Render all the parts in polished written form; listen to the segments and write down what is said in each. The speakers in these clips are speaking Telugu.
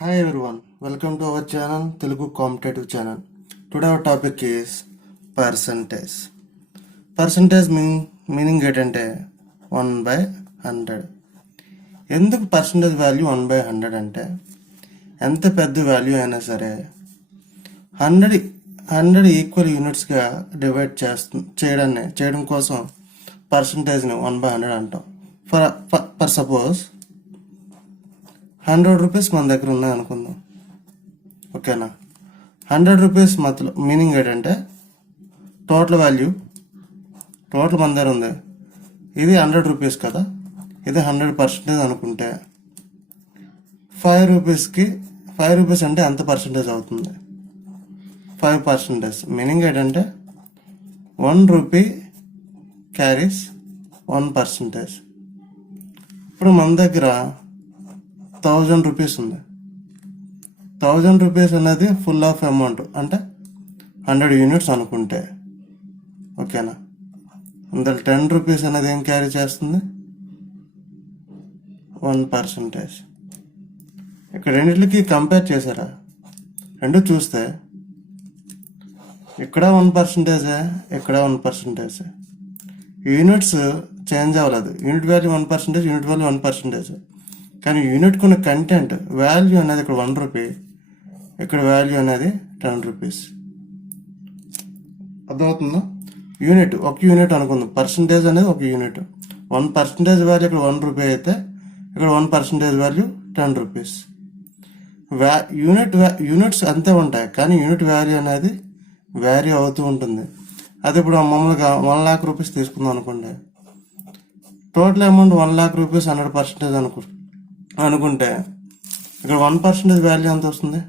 Hi everyone, welcome to our channel Telugu Competitive Channel. Today our topic is percentage. Percentage meaning ఏంటంటే 1/100. ఎందుకు పర్సంటేజ్ వాల్యూ 1/100 అంటే ఎంత పెద్ద వాల్యూ అయినా సరే 100 ఈక్వల్ యూనిట్స్గా డివైడ్ చేయడం కోసం పర్సంటేజ్ని 1/100 అంటాం. ఫర్ సపోజ్ 100 రూపీస్ మన దగ్గర ఉన్నాయి అనుకుందాం, ఓకేనా. 100 రూపీస్ మధ్యలో మీనింగ్ ఏంటంటే టోటల్ వాల్యూ మన దగ్గర ఉంది, ఇది 100 రూపీస్ కదా, ఇది 100% అనుకుంటే 5 రూపీస్ అంటే ఎంత పర్సంటేజ్ అవుతుంది? 5%. మీనింగ్ ఏంటంటే 1 రూపీ క్యారీస్ 1%. ఇప్పుడు మన దగ్గర 1000 రూపీస్ ఉంది. 1000 రూపీస్ అనేది ఫుల్ ఆఫ్ అమౌంట్ అంటే 100 యూనిట్స్ అనుకుంటే, ఓకేనా. అందులో 10 రూపీస్ అనేది ఏం క్యారీ చేస్తుంది? 1%. ఇక్కడ రెండింటికి కంపేర్ చేశారా? రెండు చూస్తే ఇక్కడ 1%, ఇక్కడ 1%. యూనిట్స్ చేంజ్ అవ్వలేదు. Unit value 1%, unit value 1%. కానీ యూనిట్ కొన్న కంటెంట్ వాల్యూ అనేది ఇక్కడ 1 రూపీ, ఇక్కడ వాల్యూ అనేది 10 రూపీస్. అర్థమవుతుందా? ఒక యూనిట్ అనుకుందాం. పర్సంటేజ్ అనేది ఒక యూనిట్. 1% వాల్యూ ఇక్కడ 1 రూపీ అయితే ఇక్కడ 1% వాల్యూ 10 రూపీస్. యూనిట్స్ అంతే ఉంటాయి, కానీ యూనిట్ వాల్యూ అనేది వ్యారీ అవుతూ ఉంటుంది. అది ఇప్పుడు మామూలుగా 1 lakh రూపీస్ తీసుకుందాం అనుకోండి. టోటల్ అమౌంట్ 1 lakh రూపీస్ 100% అనుకుంటే ఇక్కడ 1% వాల్యూ ఎంత వస్తుంది?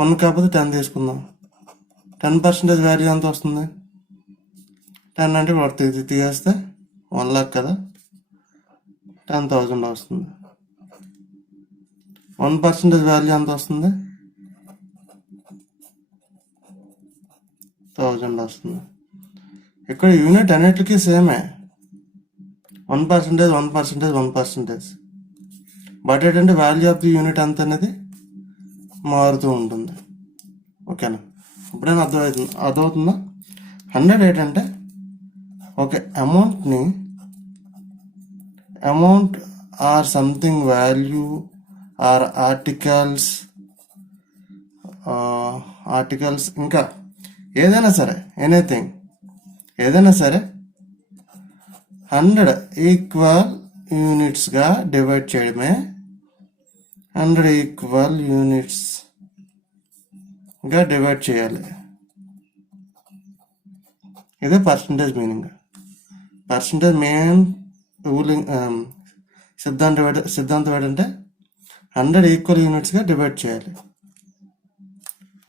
1 కాకపోతే 10 తీసుకుందాం. 10% వాల్యూ ఎంత వస్తుంది? 10 అంటే ఇక్కడ తీసేస్తే 1 lakh కదా, 10,000 వస్తుంది. 1% వాల్యూ ఎంత వస్తుంది? 1000 వస్తుంది. ఇక్కడ యూనిట్ అన్నిటికీ సేమే, 1%. బట్ ఏంటంటే వాల్యూ ఆఫ్ ది యూనిట్ అంత అనేది మారుతూ ఉంటుంది, ఓకేనా. ఇప్పుడైనా అర్థమవుతుందా? 100 ఏంటంటే ఒక amount or something value or articles ఇంకా ఏదైనా సరే, ఏదైనా సరే 100 ఈక్వల్ యూనిట్స్గా డివైడ్ చేయడమే 100 ఈక్వల్ యూనిట్స్గా డివైడ్ చేయాలి. ఇదే percentage meaning. Percentage main ruling సిద్ధాంతం ఏంటంటే 100 ఈక్వల్ యూనిట్స్గా డివైడ్ చేయాలి.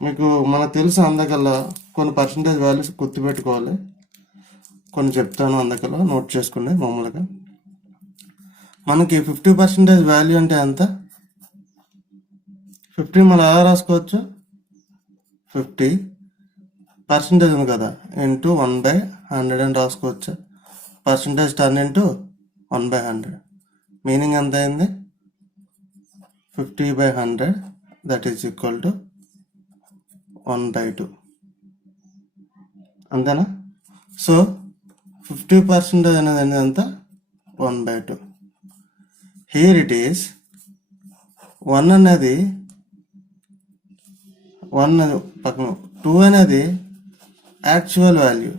మీకు మనకు తెలుసు, అందుకల్లా కొన్ని పర్సంటేజ్ వాల్యూస్ గుర్తుపెట్టుకోవాలి. కొన్ని చెప్తాను, అందుకల్లా నోట్ చేసుకోండి. మామూలుగా మనకి 50% వాల్యూ అంటే ఎంత? 50 మనం ఎలా రాసుకోవచ్చు? 50% ఉంది కదా, ఇంటూ 1/100 అని రాసుకోవచ్చు. Percentage turn into 1/100. మీనింగ్ ఎంత అయింది? 50/100 దట్ ఈజ్ ఈక్వల్ టు 1/2. అంతేనా? సో 50% అనేది ఎంత? 1/2. హియర్ ఇట్ ఈస్ 1 అనేది 1 పక్కన 2 అనేది actual value.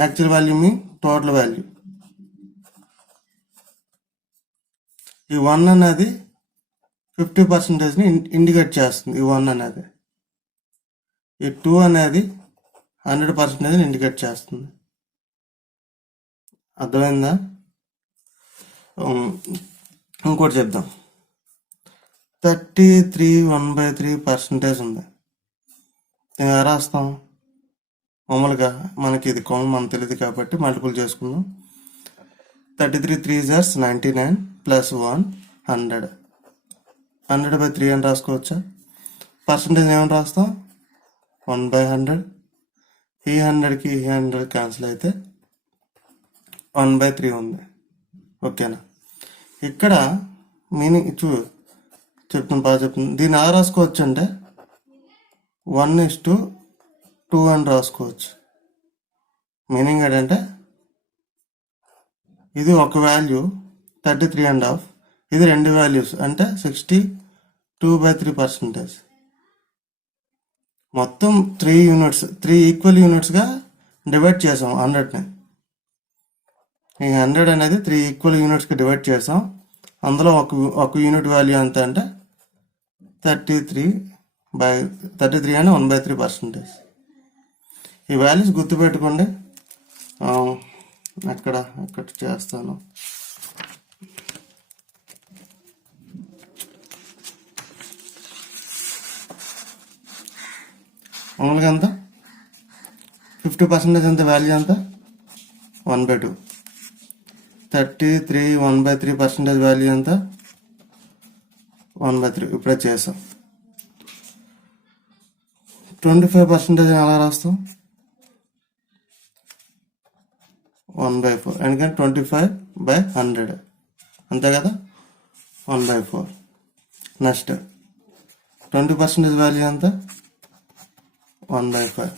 Actual value mean total value. ఈ 1 అనేది 50%ని ఇండికేట్ చేస్తుంది. ఈ 1 అనేది, ఈ 2 అనేది 100% ఇండికేట్ చేస్తుంది. అర్థమైందా? ఇంకోటి చెప్దాం. 33 1/3% ఉంది. ఎలా రాస్తాం? మామూలుగా మనకి ఇది కౌంట్ మనకు తెలియదు కాబట్టి మల్టిపుల్ చేసుకుందాం. 33 3s 99 ప్లస్ 1 100. 100/3 అని రాసుకోవచ్చా? పర్సంటేజ్ ఏమని రాస్తాం? 1/100. ఈ 100కి ఈ 100 క్యాన్సిల్ అయితే 1/3 ఉంది, ఓకేనా. ఇక్కడ మీనింగ్ చెప్తుంది. దీన్ని ఎలా రాసుకోవచ్చు అంటే 1:2 అని రాసుకోవచ్చు. మీనింగ్ ఏంటంటే ఇది ఒక వాల్యూ 33.5, ఇది రెండు వాల్యూస్ అంటే 62/3%. మొత్తం 3 యూనిట్స్, 3 ఈక్వల్ యూనిట్స్గా డివైడ్ చేసాం 100ని. ఈ 100 అనేది 3 ఈక్వల్ యూనిట్స్కి డివైడ్ చేసాం. అందులో ఒక యూనిట్ వాల్యూ ఎంత అంటే 33 అని 1/3%. ఈ వాల్యూస్ గుర్తుపెట్టుకోండి. ఎక్కడ చేస్తాను. మామూలుగా ఎంత 50% ఎంత వాల్యూ ఎంత 1/2. 33 1/3% వాల్యూ ఎంత 1/3. ఇప్పుడే చేసాం. 25% ఎలా రాస్తాం 1/4. ఎందుకంటే 25/100 అంతే కదా 1/4. నెక్స్ట్ 20% వాల్యూ ఎంత 1/5.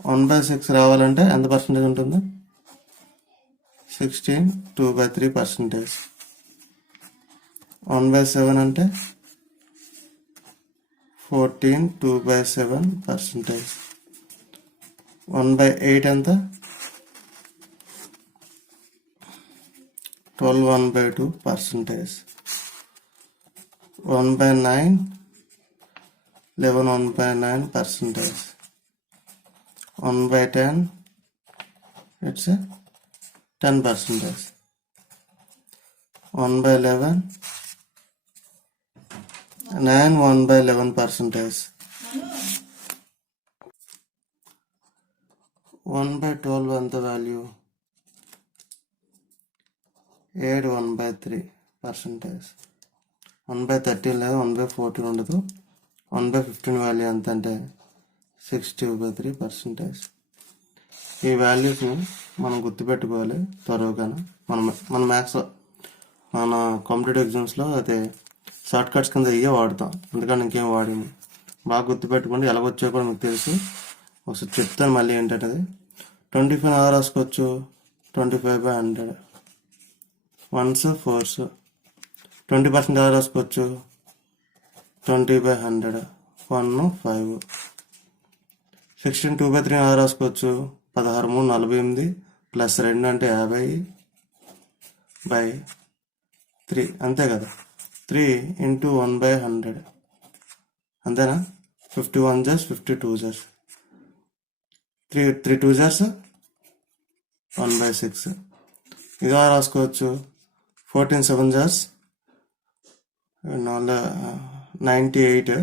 1/6 రావాలంటే ఎంత పర్సెంటేజ్ ఉంటుంది 16 2/3%. 1/7 అంటే 14 2/7%. 1/8 ఎంత 12 1/2%. 1/9 11 1/9%. 1/10 it's a 10%. 1/11 9 1/11%. 1/12 ఎంత వాల్యూ 7 1/3%. 1/13 లేదు, 1/14 ఉండదు. 1/15 వాల్యూ ఎంత అంటే 60/3%. ఈ వాల్యూస్ని మనం గుర్తుపెట్టుకోవాలి త్వరగా. మన మ్యాథ్స్ మన కాంపిటేటివ్ ఎగ్జామ్స్లో అయితే షార్ట్ కట్స్ కింద ఇవే వాడతాం. అందుకని ఇంకేం వాడింది బాగా గుర్తుపెట్టుకోండి. ఎలాగొచ్చో కూడా మీకు తెలుసు. ఒకసారి చెప్తాను మళ్ళీ ఏంటంటే 25 ఎలా రాసుకోవచ్చు 25/100. 1s 4s. 20% ఎలా రాసుకోవచ్చు 20/100. 1 5. 16 2/3 ఎలా రాసుకోవచ్చు 16 3 48 ప్లస్ 2 అంటే 50/3 అంతే కదా. 3 into 1/100 అంతేనా. 51 jars 52 jars. 3 2 jars 1/6. ఇది ఎలా రాసుకోవచ్చు 14 7 jars 98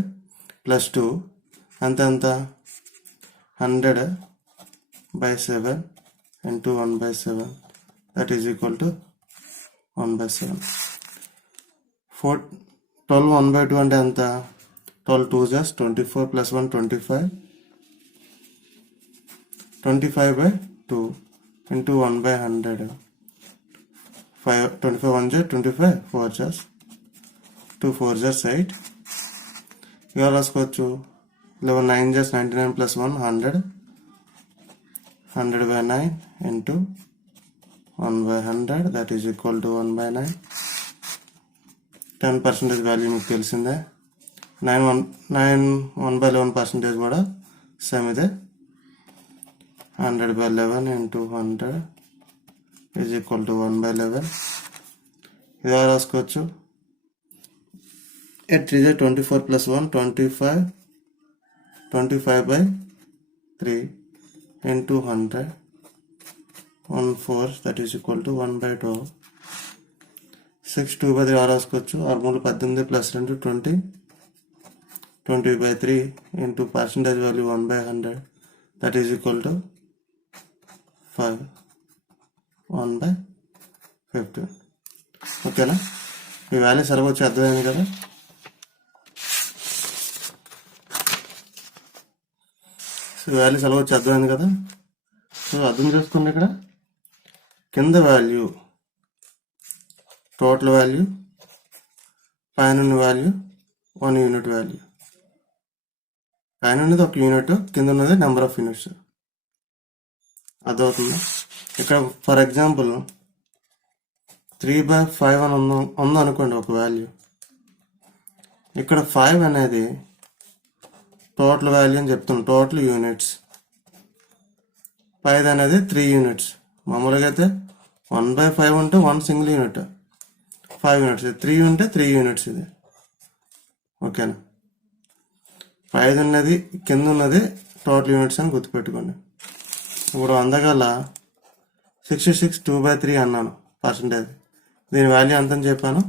ప్లస్ 2 ఎంత 100/7 into 1/7 that is equal to 1/7. 12 1/2 అంటే ఎంత 12 2 jars 24 plus 1 25. 25/2 into 1/100. 25 1 jar 25 4 jars 2 4 jars 8. ఇలా రాసుకోవచ్చు 11 9 jars 99 plus 1 100. 100/9 into 1/100 that is equal to 1/9. 10% value మీకు తెలిసిందే. 1/11% కూడా సేమ్ ఇదే. 100/11 into 100 is equal to 1/11. ఇది రాసుకోవచ్చు 8 3 24 plus 1 25. 25/3 into 100 1 4 that is equal to 1/12. 6 2/3 రాసుకోవచ్చు 6 3 18 plus 2 20. 20/3 into percentage value 1/100 that is equal to 5. 1/15. ఓకేనా. ఈ వాల్యూస్ సరిగొచ్చి అర్థమైంది కదా. వాల్యూస్ ఎలా వచ్చి అర్థమైంది కదా. సో అర్థం చేసుకోండి. ఇక్కడ కింద వాల్యూ టోటల్ వాల్యూ, పైన ఉన్న వాల్యూ 1 యూనిట్ వాల్యూ. పైన ఉన్నది 1 యూనిట్, కింద ఉన్నది నెంబర్ ఆఫ్ యూనిట్స్. అదవుతుంది. ఇక్కడ ఫర్ ఎగ్జాంపుల్ 3/5 అని ఉందనుకోండి ఒక వాల్యూ. ఇక్కడ 5 అనేది టోటల్ వాల్యూ అని చెప్తున్నాం, టోటల్ యూనిట్స్. 5 అనేది 3 యూనిట్స్. మామూలుగా అయితే 1/5 ఉంటే 1 సింగిల్ యూనిట్, 5 యూనిట్స్. 3 ఉంటే 3 యూనిట్స్ ఇది. ఓకేనా? 5 ఉన్నది కింద ఉన్నది టోటల్ యూనిట్స్ అని గుర్తుపెట్టుకోండి. ఇప్పుడు 100 గల 66 2/3 అన్నాను పర్సంటేజ్. దీని వాల్యూ ఎంత అని చెప్పాను?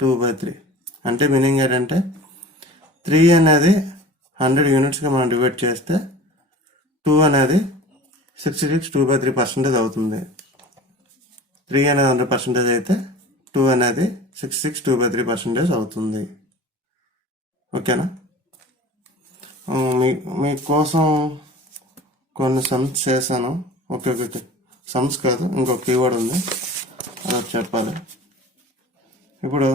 2/3. అంటే మీనింగ్ ఏంటంటే 3 అనేది 100 యూనిట్స్గా మనం డివైడ్ చేస్తే 2 అనేది 66 2/3% అవుతుంది. 3 అనేది 100% అయితే 2 అనేది 66 2/3% అవుతుంది. ఓకేనా? మీకోసం కొన్ని సమ్స్ చేశాను. ఓకే, సమ్స్ కాదు, ఇంకొక కీవర్డ్ ఉంది, అది చెప్పాలి. ఇప్పుడు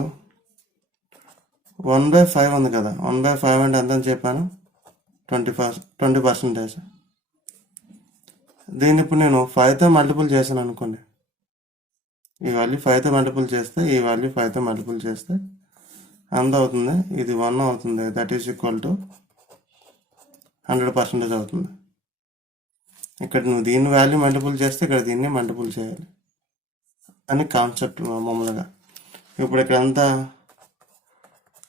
1/5 ఉంది కదా, 1/5 అంటే ఎంత అని చెప్పాను? 20%. దీన్ని ఇప్పుడు నేను 5తో మల్టిపుల్ చేశాను అనుకోండి. ఈ వాల్యూ 5తో మల్టిపుల్ చేస్తే, ఈ వాల్యూ 5తో మల్టిపుల్ చేస్తే ఎంత అవుతుంది? ఇది 1 అవుతుంది. దట్ ఈస్ ఈక్వల్ టు 100% అవుతుంది. ఇక్కడ నువ్వు దీన్ని వాల్యూ మల్టిపుల్ చేస్తే ఇక్కడ దీన్ని మల్టిపుల్ చేయాలి అని కాన్సెప్ట్ మామూలుగా. ఇప్పుడు ఇక్కడ ఎంత?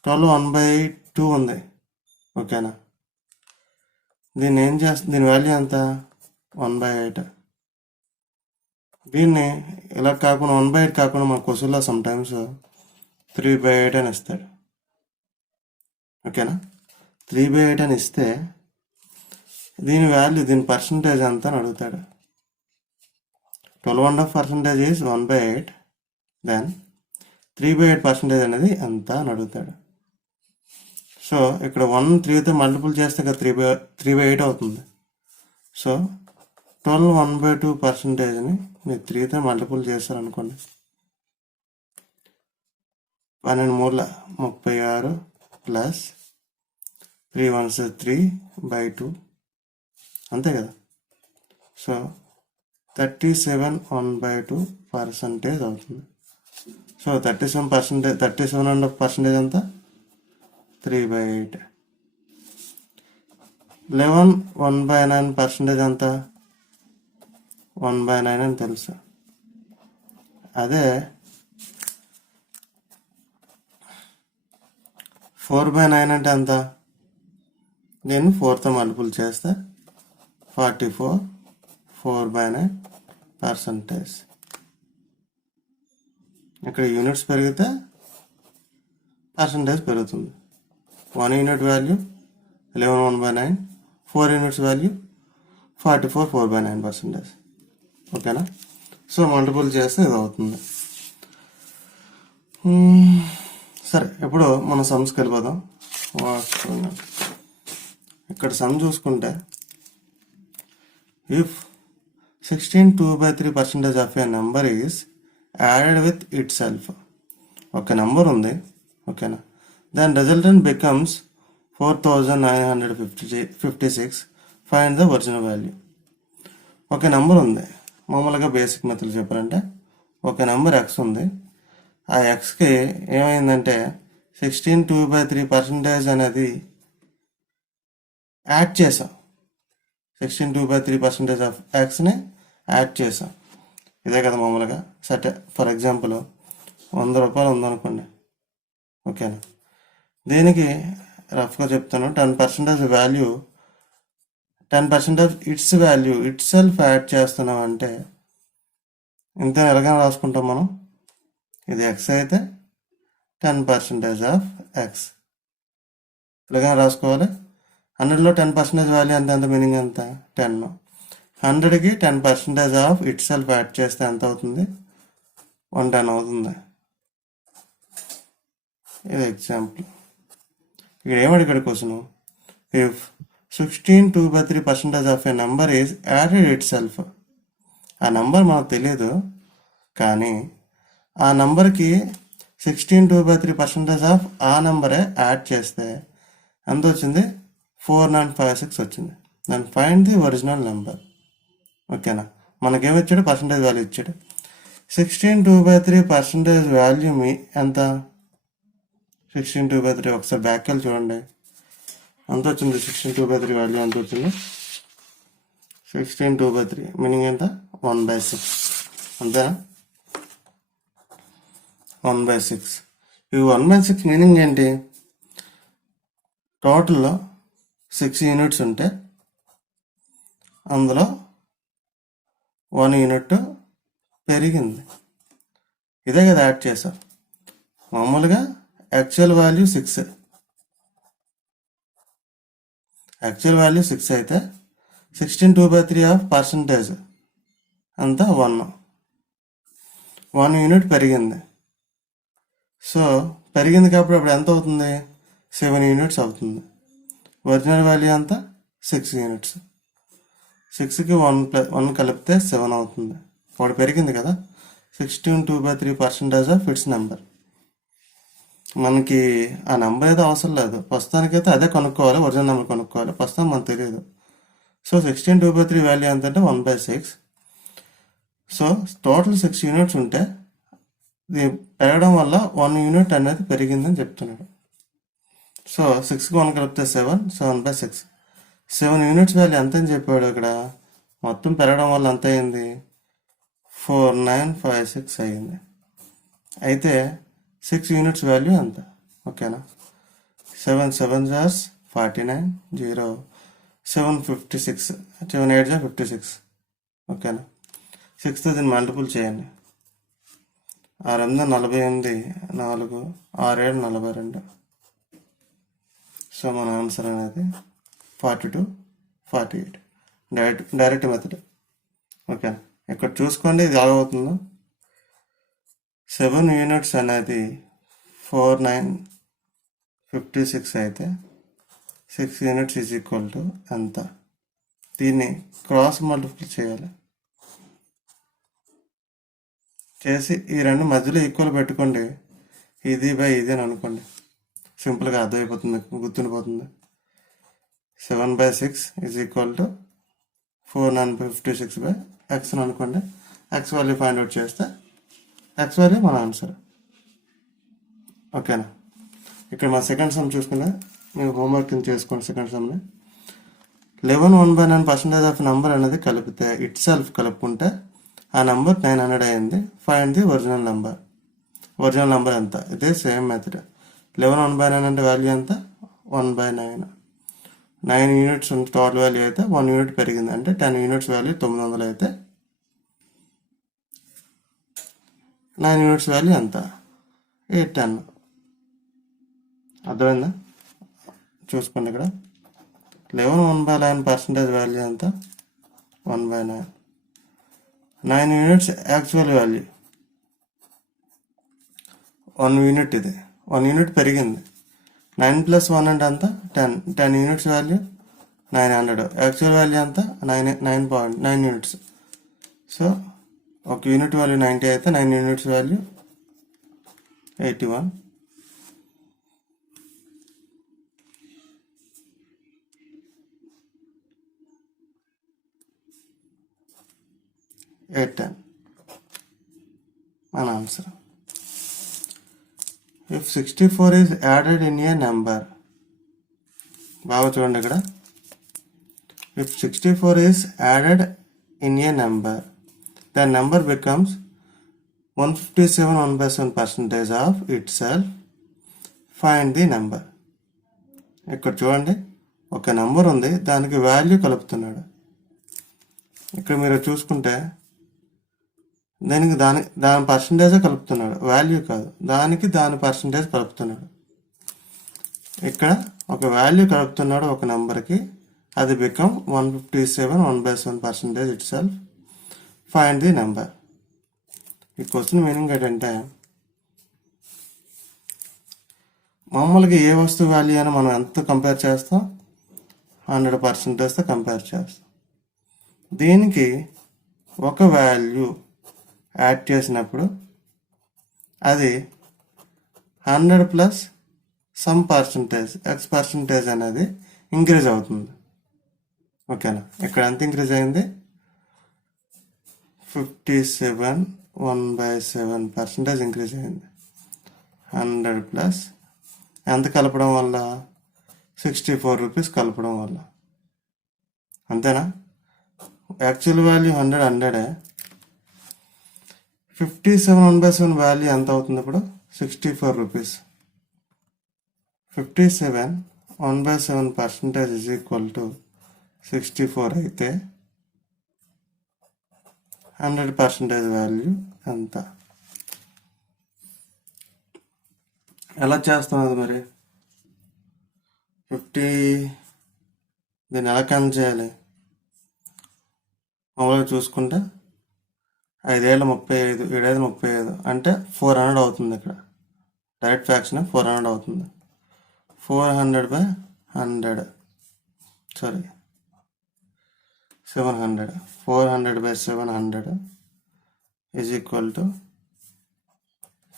12 1/2 ఉంది. ఓకేనా? దీన్ని ఏం చేస్తుంది? దీని వాల్యూ ఎంత? 1/8. దీన్ని ఇలా కాకుండా 1/8 కాకుండా మన క్వశ్చన్లో సమ్ టైమ్స్ 3/8 అని ఇస్తాడు. ఓకేనా? 3/8 అని ఇస్తే దీని వాల్యూ, దీని పర్సంటేజ్ ఎంత అని అడుగుతాడు. 12.5% ఈజ్ 1/8. దెన్ 3/8% అనేది ఎంత అని అడుగుతాడు. సో ఇక్కడ 1 3తో మల్టిపుల్ చేస్తే ఇక్కడ 3/8 అవుతుంది. సో 12 1/2%ని మీరు 3తో మల్టిపుల్ చేస్తారనుకోండి, 12 3 36 ప్లస్ 3 1 3/2 అంతే కదా. సో 37 1/2% అవుతుంది. సో 37.5% ఎంత? 3/8. 11 1/9% ఎంత? 1/9 అని తెలుసు. అదే 4/9 అంటే ఎంత? నేను 4తో మల్టిపుల్ చేస్తే 44 4/9%. ఇక్కడ యూనిట్స్ పెరిగితే పర్సంటేజ్ పెరుగుతుంది. 1 యూనిట్ వాల్యూ 11 1/9, 4 యూనిట్స్ వాల్యూ 44 4/9%. ఓకేనా? సో మల్టిపుల్ చేస్తే ఇది అవుతుంది. సరే, ఇప్పుడు మనం సమ్స్కి వెళ్ళిపోదాం. ఇక్కడ సమ్ చూసుకుంటే, if 16 2/3% of a number is added with it self. ఒక నెంబర్ ఉంది. ఓకేనా? దాని resultant becomes 4956. Find the original value. ఒక నెంబర్ ఉంది. మామూలుగా బేసిక్ మెథడ్ చెప్పాలంటే, ఒక నెంబర్ ఎక్స్ ఉంది. ఆ ఎక్స్కి ఏమైందంటే 16 2/3% అనేది యాడ్ చేసాం. 16 2/3% ఆఫ్ ఎక్స్ని యాడ్ చేసాం. ఇదే కదా మామూలుగా. సరే, ఫర్ ఎగ్జాంపుల్ 100 రూపాయలు ఉందనుకోండి. ఓకేనా? దీనికి రఫ్గా చెప్తాను, 10% value, 10% of it's value it self add చేస్తున్నాం అంటే ఇంత ఎలాగైనా రాసుకుంటాం మనం. ఇది ఎక్స్ అయితే 10% ఆఫ్ ఎక్స్ ఇలాగైనా రాసుకోవాలి. 100లో 10% వాల్యూ ఎంత? ఎంత మీనింగ్ ఎంత? 10. 100కి 10% ఆఫ్ ఇట్ సెల్ఫ్ యాడ్ చేస్తే ఎంత అవుతుంది? 110 అవుతుంది. ఇది ఎగ్జాంపుల్. ఇక్కడ ఏమడిగాడు question? If 16 2/3% of a number is added itself. ఆ నెంబర్ మనకు తెలియదు, కానీ ఆ నెంబర్కి 16/2/3% ఆఫ్ ఆ నెంబరే యాడ్ చేస్తే ఎంత వచ్చింది? 4956 వచ్చింది. దాన్ని ఫైండ్ ది ఒరిజినల్ నెంబర్. ఓకేనా? మనకేమిచ్చాడు? పర్సంటేజ్ వాల్యూ ఇచ్చాడు. 16/2/3% వాల్యూ మీ ఎంత? 16/2/3 ఒకసారి బ్యాక్ వెళ్ళి చూడండి. ఎంత వచ్చింది? 16/2/3 వాల్యూ ఎంత వచ్చింది? 16/2/3 మీనింగ్ ఎంత? 1/6. అంతేనా? 1/6. ఈ 1/6 మీనింగ్ ఏంటి? టోటల్లో 6 యూనిట్స్ ఉంటే అందులో 1 యూనిట్ పెరిగింది. ఇదే కదా యాడ్ చేసాం. మామూలుగా యాక్చువల్ వాల్యూ 6. యాక్చువల్ వాల్యూ 6 అయితే 16/2/3 ఆఫ్ పర్సంటేజ్ అంతా 1 యూనిట్ పెరిగింది. సో పెరిగింది కాబట్టి అప్పుడు ఎంత అవుతుంది? 7 యూనిట్స్ అవుతుంది. ఒరిజినల్ వాల్యూ అంతా 6 యూనిట్స్. 6కి 1 కలిపితే 7 అవుతుంది. ఒకటి పెరిగింది కదా. 16/2/3% ఆఫ్ ఇట్స్ నెంబర్. మనకి ఆ నెంబర్ అయితే అవసరం లేదు. ప్రస్తుతానికైతే అదే కొనుక్కోవాలి, ఒరిజినల్ నెంబర్ కొనుక్కోవాలి. ప్రస్తుతం మనకు తెలియదు. సో 16/2/3 వాల్యూ ఎంత అంటే 1/6. సో టోటల్ 6 యూనిట్స్ ఉంటే ఇది పెరగడం వల్ల 1 యూనిట్ అనేది పెరిగిందని చెప్తున్నాడు. సో 6కి 1 కలిపితే 7/6. 7 యూనిట్స్ వాల్యూ ఎంత అని చెప్పాడు ఇక్కడ. మొత్తం పెరగడం వల్ల ఎంత అయింది? 4956 అయ్యింది. అయితే 6 యూనిట్స్ వాల్యూ ఎంత? ఓకేనా? 7 7 49, 0 756, 7 8 56. ఓకేనా? 6తో దీన్ని మల్టిపుల్ చేయండి. 6 48, 4 6 7 42. సో మన ఆన్సర్ అనేది 42, 48. Direct method. ఓకేనా? ఇక్కడ చూసుకోండి ఇది ఎలా అవుతుందో. 7 యూనిట్స్ అనేది 4956 అయితే 6 యూనిట్స్ ఈజ్ ఈక్వల్ టు ఎంత? దీన్ని క్రాస్ మల్టిపుల్ చేయాలి. చేసి ఈ రెండు మధ్యలో ఈక్వల్ పెట్టుకోండి. ఇది బై ఇది అని అనుకోండి. సింపుల్గా అర్థమైపోతుంది, గుర్తుండిపోతుంది. 7/6 ఈజ్ ఈక్వల్ టు 4956/x అని అనుకోండి. ఎక్స్ వాల్యూ ఫైండ్ అవుట్ చేస్తే ఎక్స్ వాల్యూ మన ఆన్సర్. ఓకేనా? ఇక్కడ మా సెకండ్ సమ్ చూసుకుంటే మీరు హోంవర్క్ కింద చేసుకోండి. సెకండ్ సమ్ని 11 1/9% ఆఫ్ నెంబర్ అనేది కలిపితే ఇట్ సెల్ఫ్ కలుపుకుంటే ఆ నెంబర్ 900 అయింది. Find the original number. Original number ఎంత? ఇదే సేమ్ మెథడ్. 11 1/9 అంటే వాల్యూ ఎంత? 1/9. 9 యూనిట్స్ టోటల్ వాల్యూ అయితే 1 యూనిట్ పెరిగింది. అంటే 10 యూనిట్స్ వాల్యూ 900 అయితే 9 యూనిట్స్ వాల్యూ ఎంత? 810. అర్థమైందా? చూసుకోండి ఇక్కడ 11 1/9% వాల్యూ ఎంత? 1/9. 9 యూనిట్స్ యాక్చువల్ వాల్యూ 1 యూనిట్. ఇది 1 యూనిట్ పెరిగింది. 9 + 1 అంటే అంత 10 యూనిట్స్ వాల్యూ 900. యాక్చువల్ వాల్యూ అంత 9 యూనిట్స్. సో ఒక యూనిట్ వాల్యూ 90 అయితే 9 యూనిట్స్ వాల్యూ 81. మన answer. If 64 is added in a number, బాగా చూడండి ఇక్కడ. If 64 is added in a number, the number becomes 157 1/7% of itself. Find the number. ఇక్కడ చూడండి ఒక నెంబర్ ఉంది, దానికి వాల్యూ కలుపుతున్నాడు. ఇక్కడ మీరు చూసుకుంటే దాని పర్సంటేజే కలుపుతున్నాడు, వాల్యూ కాదు. దాని పర్సంటేజ్ కలుపుతున్నాడు. ఇక్కడ ఒక వాల్యూ కలుపుతున్నాడు ఒక నెంబర్కి. అది become 157 1/7% it self. Find the number. ఈ క్వశ్చన్ మీనింగ్ ఏంటంటే మామూలుగా ఏ వస్తువు వాల్యూ అని మనం ఎంత కంపేర్ చేస్తాం? 100%తో కంపేర్ చేస్తాం. దీనికి ఒక వాల్యూ యాడ్ చేసినప్పుడు అది 100 plus some percentage X percentage అనేది ఇంక్రీజ్ అవుతుంది. ఓకేనా, ఇక్కడ ఎంత ఇంక్రీజ్ అయింది? 57 1/7% ఇంక్రీజ్ అయింది. 100 ప్లస్ ఎంత కలపడం వల్ల? 64 రూపీస్ కలపడం వల్ల. అంతేనా? Actual value 100 100. 57 1/7 వాల్యూ ఎంత అవుతుంది ఇప్పుడు? 64 రూపీస్. 57 1/7% ఈజ్ ఈక్వల్ టు 64 అయితే 100% వాల్యూ ఎంత? ఎలా చేస్తున్నది మరి? 50 దీన్ని ఎలా కౌంట్ చేయాలి? మామూలుగా చూసుకుంటే 5 ఏళ్ళ 35, 7 ఏళ్ళ 35 అంటే 400 అవుతుంది. ఇక్కడ డైరెక్ట్ ఫ్యాక్షన్ 400 అవుతుంది. 400/100 sorry 700. 400/700 is equal to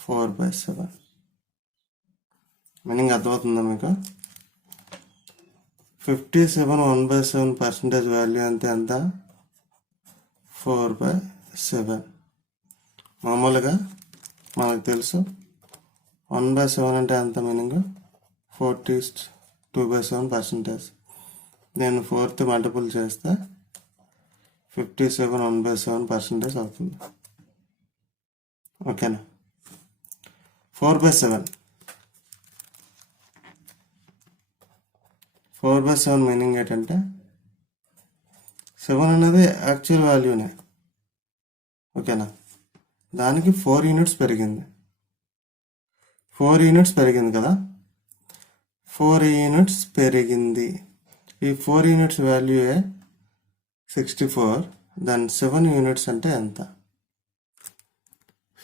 4/7. Meaning అర్థమవుతుందా మీకు? 57 1/7% వాల్యూ అంతే ఎంత? 4/7. మామూలుగా మనకు తెలుసు 1/7 అంటే ఎంత మీనింగ్? 42/7%. నేను 4th మల్టిపుల్ చేస్తే 57 1/7% అవుతుంది. ఓకేనా? 4/7 మీనింగ్ ఏంటంటే 7 అనేది యాక్చువల్ వాల్యూనే. ఓకేనా, దానికి 4 యూనిట్స్ పెరిగింది. 4 యూనిట్స్ పెరిగింది కదా, 4 యూనిట్స్ పెరిగింది. ఈ 4 యూనిట్స్ వాల్యూయే 64. దాని 7 యూనిట్స్ అంటే ఎంత?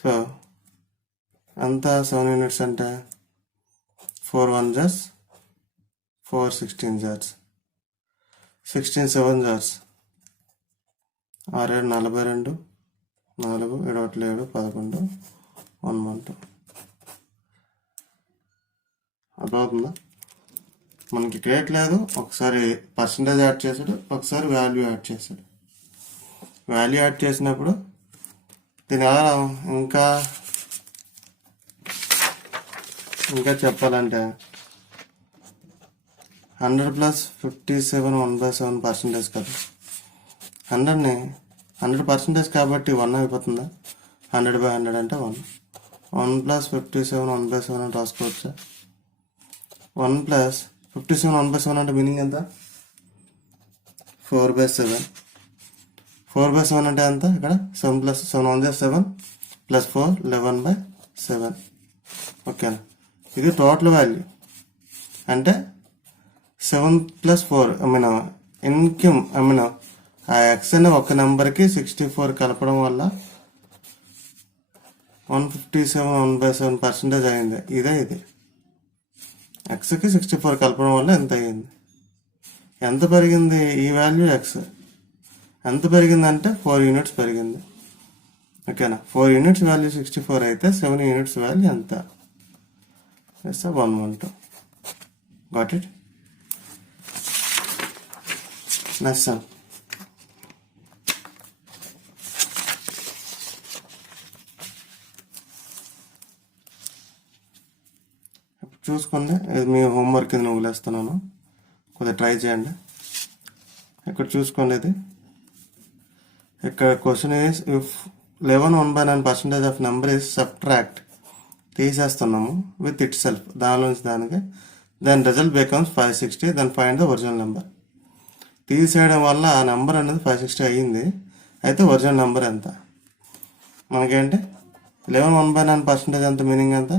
సో ఎంత 7 యూనిట్స్ అంటే 4 1 జర్స్ 4 16 జర్స్ 16 7 జర్స్ 6 7 42 4 7 7 11 112. అర్థమవుతుందా? మనకి క్రియేట్ లేదు. ఒకసారి పర్సంటేజ్ యాడ్ చేశాడు, ఒకసారి వాల్యూ యాడ్ చేశాడు. వాల్యూ యాడ్ చేసినప్పుడు దీని ఎలా ఇంకా చెప్పాలంటే 100 ప్లస్ 57 1/7% కదా. 100ని 100% కాబట్టి 1 అయిపోతుందా? 100/100 అంటే 1. 1 ప్లస్ 57 1/7 అని రాసుకోవచ్చా? 1 ప్లస్ 57 1/7 అంటే మీనింగ్ ఎంత? 4/7. 4/7 అంటే ఎంత? ఇక్కడ 7 ప్లస్ 7 1 7 ప్లస్ 4 11/7. ఓకేనా, ఇది టోటల్ వాల్యూ. అంటే 7 ప్లస్ 4 ఆ ఎక్స్ అనే ఒక నెంబర్కి 64 కలపడం వల్ల 157 1/7% అయింది. ఇది ఎక్స్కి 64 కలపడం వల్ల ఎంత అయ్యింది? ఎంత పెరిగింది? ఈ వాల్యూ ఎక్స్ ఎంత పెరిగిందంటే 4 యూనిట్స్ పెరిగింది. ఓకేనా, 4 యూనిట్స్ వాల్యూ 64 అయితే 7 యూనిట్స్ వాల్యూ ఎంత? 112. Got it? Next some. చూసుకోండి, ఇది మీ హోంవర్క్ ఇది వదిలేస్తున్నాను, కొద్దిగా ట్రై చేయండి. ఇక్కడ చూసుకోండి, ఇది ఇక్కడ question is if 11 1/9% of number is subtract, తీసేస్తున్నాము విత్ ఇట్ సెల్ఫ్, దానిలోంచి దానికి, then result becomes 560, then find the original number. తీసేయడం వల్ల ఆ నెంబర్ అనేది 560 అయ్యింది. అయితే ఒరిజినల్ నెంబర్ ఎంత? మనకేంటి 11 1/9% ఎంత? మీనింగ్ ఎంత?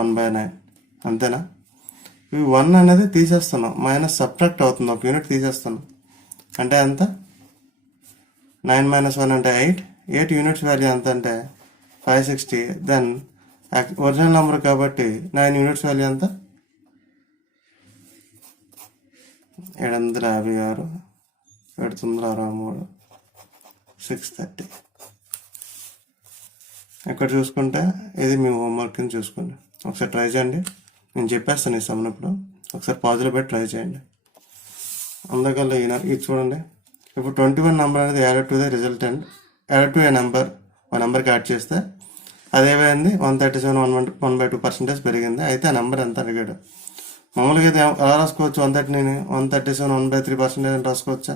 1/9. అంతేనా? ఈ 1 అనేది తీసేస్తున్నాం, మైనస్ సబ్ట్రాక్ట్ అవుతుంది, ఒక యూనిట్ తీసేస్తున్నాం. అంటే ఎంత? 9 - 1 అంటే 8. 8 యూనిట్స్ వాల్యూ ఎంత అంటే 560. దెన్ ఒరిజినల్ నెంబర్ కాబట్టి 9 యూనిట్స్ వాల్యూ ఎంత? 756, 763, 630. ఇక్కడ చూసుకుంటే ఇది మీ హోంవర్క్ కింద చూసుకోండి. ఒకసారి ట్రై చేయండి. నేను చెప్పేస్తాను ఈ సమ్మనప్పుడు ఒకసారి పాజిలో పెట్టి ట్రై చేయండి. అందుకల్లా ఇది చూడండి. ఇప్పుడు 21 నెంబర్ అనేది added to the resultant added to A number ఒక నెంబర్కి యాడ్ చేస్తే అదేమైంది 137 1/2% పెరిగింది. అయితే ఆ నెంబర్ ఎంత అడిగాడు. మామూలుగా అయితే ఎలా రాసుకోవచ్చు 137 1/3% అని రాసుకోవచ్చా.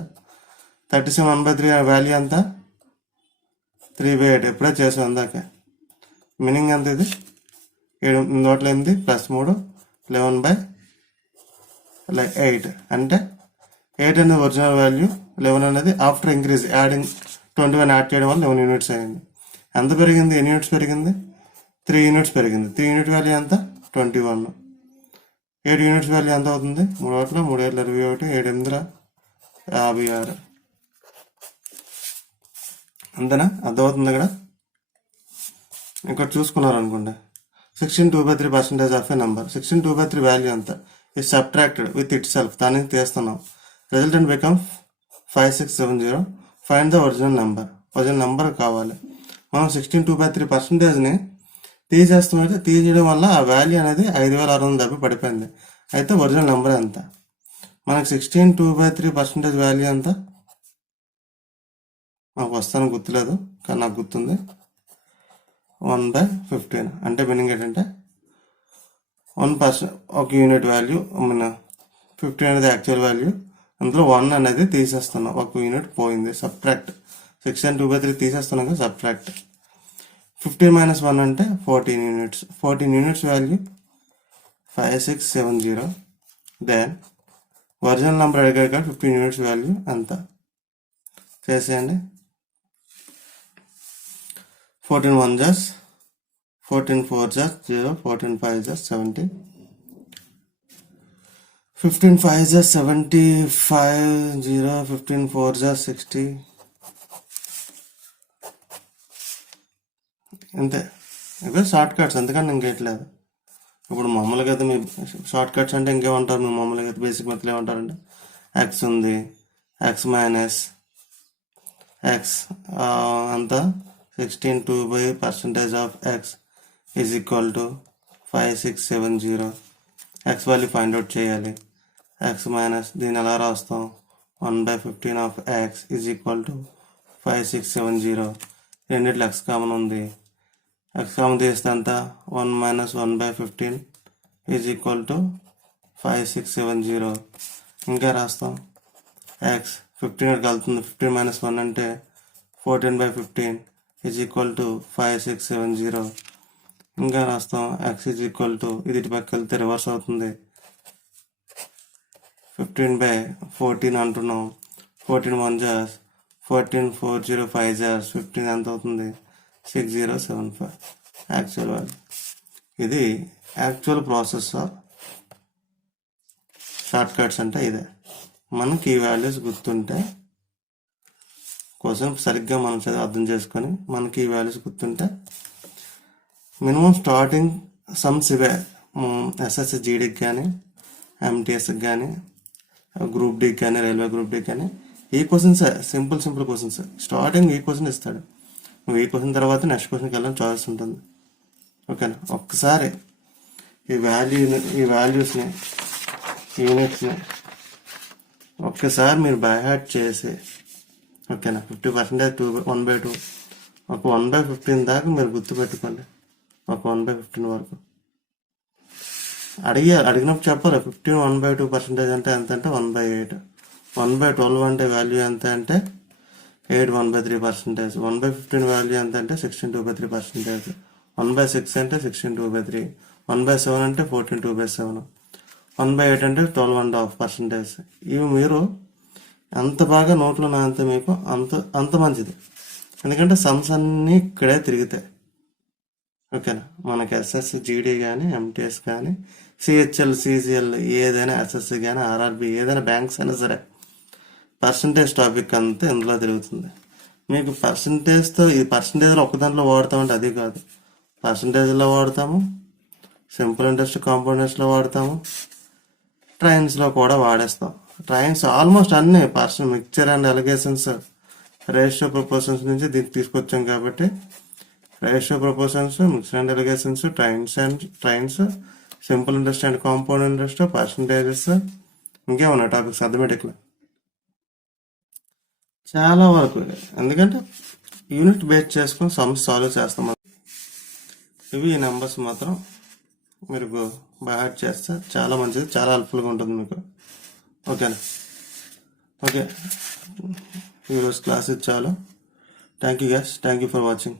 37 1/3 వాల్యూ ఎంత 3/8 ఎప్పుడే చేసాం అందాక. మీనింగ్ ఎంత ఇది 7 ప్లస్ 3 11/8 అంటే 8 అనేది ఒరిజినల్ వాల్యూ, 11 అనేది ఆఫ్టర్ ఇంక్రీజ్ యాడింగ్ 21 యాడ్ చేయడం వల్ల 11 యూనిట్స్ అయింది. ఎంత పెరిగింది, ఎన్ని యూనిట్స్ పెరిగింది, 3 యూనిట్స్ పెరిగింది. 3 యూనిట్ వాల్యూ ఎంత 21. 7 యూనిట్స్ వాల్యూ ఎంత అవుతుంది 3 1 3 7 21 7 8 56. అంతేనా, అర్థమవుతుంది ఇక్కడ. ఇక్కడ చూసుకున్నారు అనుకోండి 16 2/3% ఆఫ్ ఏ నెంబర్. 16 2/3 వాల్యూ ఎంత is subtracted with itself. దాన్ని తీస్తున్నాం. Resultant become 5670. Find the original number. Original number కావాలి. మనం 16 2/3%ని తీసేస్తున్నట్టు తీసేయడం వల్ల ఆ వాల్యూ అనేది 5670 పడిపోయింది. అయితే ఒరిజినల్ నెంబర్ ఎంత మనకి 16 2/3% వాల్యూ ఎంత నాకు వస్తాను గుర్తులేదు కానీ నాకు గుర్తుంది 1/15. అంటే మీనింగ్ ఏంటంటే 1% ఒక యూనిట్ వాల్యూ మన 15 అనేది యాక్చువల్ వాల్యూ, అందులో 1 అనేది తీసేస్తున్నాం, ఒక యూనిట్ పోయింది. సబ్ట్రాక్ట్ 16 2/3 తీసేస్తున్నాం కదా, సబ్ట్రాక్ట్ 15 - 1 అంటే 14 units. 14 units value 5670. Then original number అడిగారు కదా 15 యూనిట్స్ వాల్యూ ఎంత చేసేయండి. 14 1 జస్ 14 4 జస్ 0 14 5 జస్ 70 15 5 జస్ 75 0 15 4 జస్ 60. అంతే. ఇవే షార్ట్ కట్స్, ఎందుకంటే ఇంకేట్లేదు. ఇప్పుడు మామూలుగా అయితే మీ షార్ట్ కట్స్ అంటే ఇంకేమంటారు, మీ మామూలుగా అయితే బేసిక్ మెథడ్లో ఏమంటారంటే ఎక్స్ ఉంది, ఎక్స్ మైనస్ ఎక్స్ అంతా 16 2/% of X is equal to 5670. X value find out చేయాలి. ఎక్స్ మైనస్ దీన్ని ఎలా రాస్తాం 1/15 of X is equal to 5670. రెండిట్లో ఎక్స్ కామన్ ఉంది, ఎక్స్ కామన్ తీస్తే అంత 1 - 1/15 ఈజ్ ఈక్వల్ టు 5670. ఇంకా రాస్తాం ఎక్స్ 15 కలుతుంది, 15 - 1 అంటే 14/15 ఈజ్ ఈక్వల్ టు 5670. ఇంకా రాస్తాం ఎక్స్ ఈజ్ ఈక్వల్ టు ఇది ఇటు పక్క వెళ్తే రివర్స్ అవుతుంది, 15/14 అంటున్నాం. 14 1 జాస్ 14 4 0 5 జాస్ 15 ఎంత అవుతుంది 6075 యాక్చువల్ వాల్యూ. ఇది actual process of short cuts అంటే ఇదే. మనకి ఈ వాల్యూస్ గుర్తుంటే కోసం సరిగ్గా మనం చదివి అర్థం చేసుకొని మనకి ఈ వాల్యూస్ గుర్తుంటే మినిమం స్టార్టింగ్ సమ్స్ ఇవే. ఎస్ఎస్సి జీడీకి కానీ ఎంటీఎస్కి కానీ గ్రూప్ డీకి కానీ రైల్వే గ్రూప్ డీకి కానీ ఈ క్వశ్చన్స్ సింపుల్ క్వశ్చన్స్. స్టార్టింగ్ ఈ క్వశ్చన్ ఇస్తాడు, నువ్వు ఈ క్వశ్చన్ తర్వాత నెక్స్ట్ క్వశ్చన్కి వెళ్ళాలని చాయిస్ ఉంటుంది. ఓకేనా, ఒక్కసారి ఈ వాల్యూస్ని యూనిట్స్ని ఒక్కసారి మీరు బై హార్ట్ చేసి ఓకేనా 50% 1/2 ఒక 1/15 దాకా మీరు గుర్తుపెట్టుకోండి. ఒక 1/15 వరకు అడిగినప్పుడు చెప్పాలి. 15 1/2% అంటే ఎంత అంటే 1/8. 1/12 అంటే వాల్యూ ఎంత అంటే 8 1/3%. 1/15 వాల్యూ ఎంత అంటే 16 2/3%. 1/6 అంటే 16 2/3. 1/7 అంటే 14 2/7. 1/8 అంటే 12.5%. ఇవి మీరు ఎంత బాగా నోట్లో నాంతే మీకు అంత మంచిది, ఎందుకంటే సమ్స్ అన్నీ ఇక్కడే తిరుగుతాయి. ఓకేనా, మనకి ఎస్ఎస్సి జీడీ కానీ ఎంటీఎస్ కానీ సిహెచ్ఎల్ సిజిఎల్ ఏదైనా ఎస్ఎస్సి కానీ ఆర్ఆర్బి ఏదైనా బ్యాంక్స్ అయినా సరే పర్సంటేజ్ టాపిక్ అంతా ఇందులో తిరుగుతుంది. మీకు పర్సంటేజ్తో ఈ పర్సంటేజ్లో ఒక దాంట్లో వాడతామంటే అది కాదు, పర్సంటేజ్లో వాడతాము, సింపుల్ ఇంట్రెస్ట్ కాంపౌండర్స్లో వాడతాము, ట్రైన్స్లో కూడా వాడేస్తాం. ట్రైన్స్ ఆల్మోస్ట్ అన్ని mixture and alligations ratio proportions నుంచి దీనికి తీసుకొచ్చాం కాబట్టి ratio proportions, mixed and delegations, trains, simple interest and compound interest, percentages, ఇంకేమన్నా టాపిక్స్ అథమెటిక్లో చాలా వరకు. ఎందుకంటే యూనిట్ బేస్ చేసుకొని సమ్స్ సాల్వ్ చేస్తాం. ఇవి ఈ నెంబర్స్ మాత్రం మీరు బాగా చేస్తే చాలా మంచిది, చాలా హెల్ప్ఫుల్గా ఉంటుంది మీకు. ఓకేనా? ఓకే, ఈరోజు క్లాస్ ఇది చాలు. Thank you guys, thank you for watching.